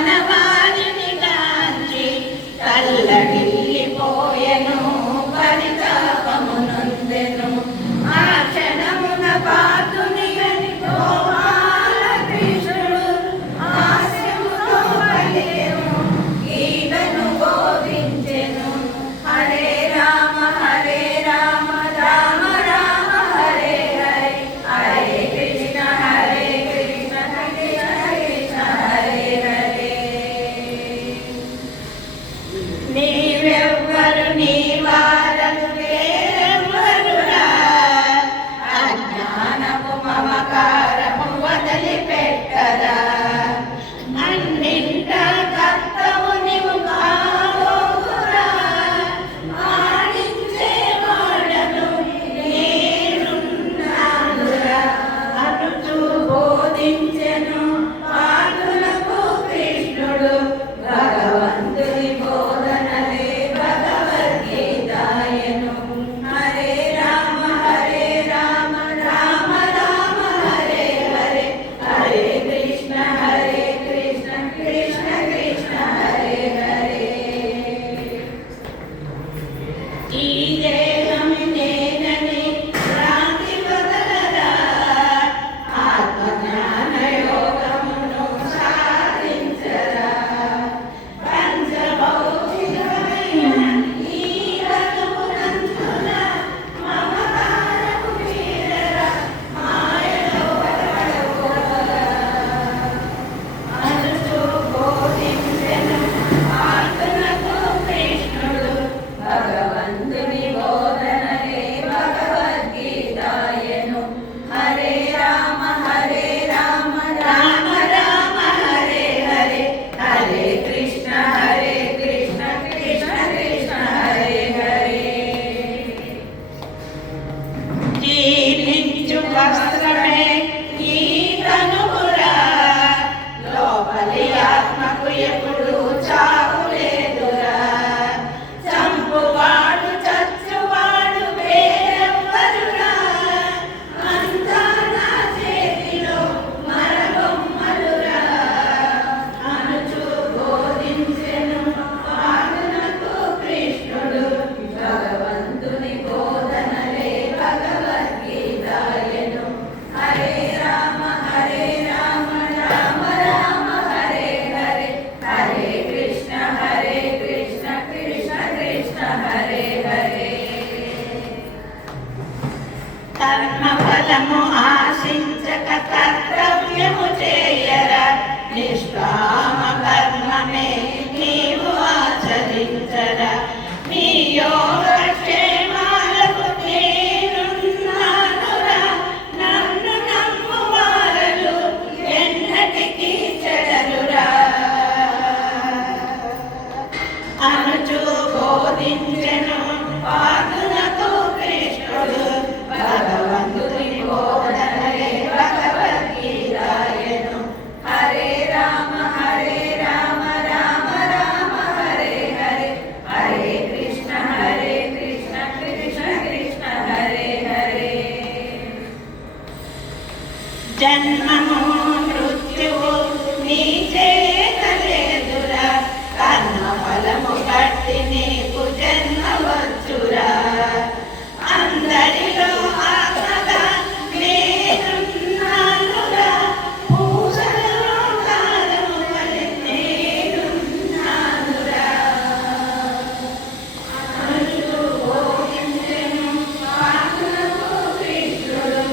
కనవారిని గాంచి తల్లడిల్లిపోయెను పరితాపమునొందెను. ఆ క్షణమున పాతుని గని గోపాల కృష్ణుడు హాస్యముతో పలికెను గీతను బోధించెను. హరే రామ హరే రామ రామ రామ హరే హరే హరే కృష్ణ కృష్ణ కృష్ణ హరే హరే. నీవెవ్వరు నీవారను వేరెవ్వరురా అజ్ఞానము మమకారము వదిలిపెట్టరా. అన్నింట కర్తవు నీవు కావురా ఆడించే వాడను నేనున్నానురా అనుచు బోధించెను పార్థునకు కృష్ణుడు. భగవంతుని బోధనలే భగవద్గీతాయను. హరే రామ రామ రామ హరే హరే హరే కృష్ణ కృష్ణ కృష్ణ హరే హరే. ఈ దేహము నేనని భ్రాంతి వదలరా ఆత్మజ్ఞాన యోగమును సాధించరా. పంచభౌతికమైన ఈ బతుకునందున మమకారము వీడరా మాయలో పడకురా అనుచు బోధించెను పార్థునకు కృష్ణుడు. భగవంతుని బోధనలే భగవద్గీతాయను. హరే రామ రామ రామ హరే హరే హరే కృష్ణ కృష్ణ కృష్ణ హరే హరే. జీవించు వస్త్రమే ఈ తనువురా లోపలి ఆత్మకు ఎప్పుడు చావు లేదురా. చంపువాడు చచ్చువాడు వేరెవ్వరురా అంతా నా చేతిలో మరబొమ్మలురా అనుచు బోధించెను పార్థునకు కృష్ణుడు. భగవంతుని బోధనలే భగవద్గీతాయను. హరే రామ రామ రామ హరే హరే హరే కృష్ణ కృష్ణ కృష్ణ హరే హరే. కర్మఫలము ఆశించక కర్తవ్యము చేయరా నిష్కామ కర్మమే నీవు ఆచరించరా. నీ యోగక్షేమాలకు నేనున్నానురా నన్ను నమ్మువారలు ఎన్నటికీ చెడరురా అనుచు బోధించెను పార్థునకు కృష్ణుడు. భగవంతుని బోధనలే భగవద్గీతాయను. హరే రామ రామ రామ హరే హరే హరే కృష్ణ కృష్ణ కృష్ణ హరే హరే. జన్మము మృత్యువు నీ చేతలేదురా కర్మఫలము బట్టి నీకు జన్మ వచ్చురా. అందరిలో ఆత్మగా నేనున్నానురా పూసలలో కాలము వలె నేనున్నానురా అనుచు బోధించెను పార్థునకు కృష్ణుడు.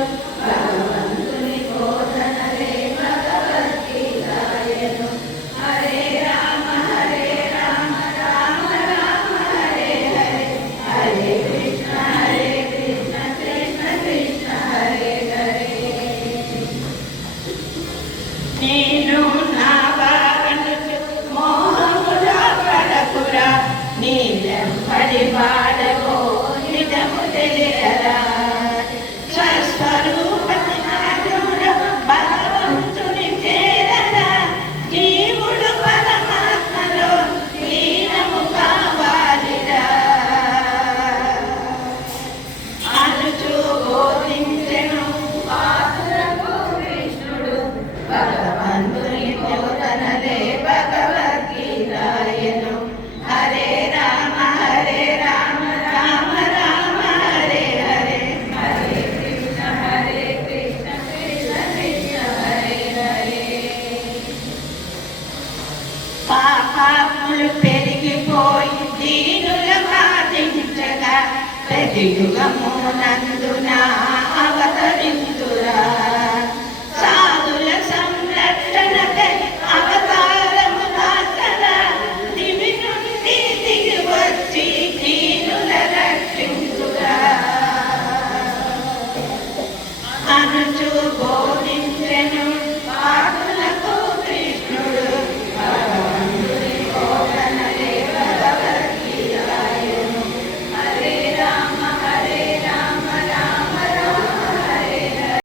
భగవంతుని బోధనలే భగవద్గీతాయను. హరే రామ రామ రామ హరే హరే హరే కృష్ణ కృష్ణ కృష్ణ హరే హరే. నేను నా వారనుచు మోహములా పడకురా నీ వెంబడి వాడవో నిజము తెలియరా. స్వస్వరూపతి నాడురా భగవంతుని చేరరా జీవుడు పరమాత్మలో లీనము కావాలిరా అనుచు బోధించెను పార్థునకు కృష్ణుడు. భగవంతుని బోధనలే భగ దినములు పెరిగిపోయి దీనుల బాధించగా ప్రతి యుగమునందున అవతరింతురా. సాధుల సంరక్షణకై అవతారము దాల్చగా దివి నుండి దిగి వచ్చి దీనుల రక్షింతురా. అనుచు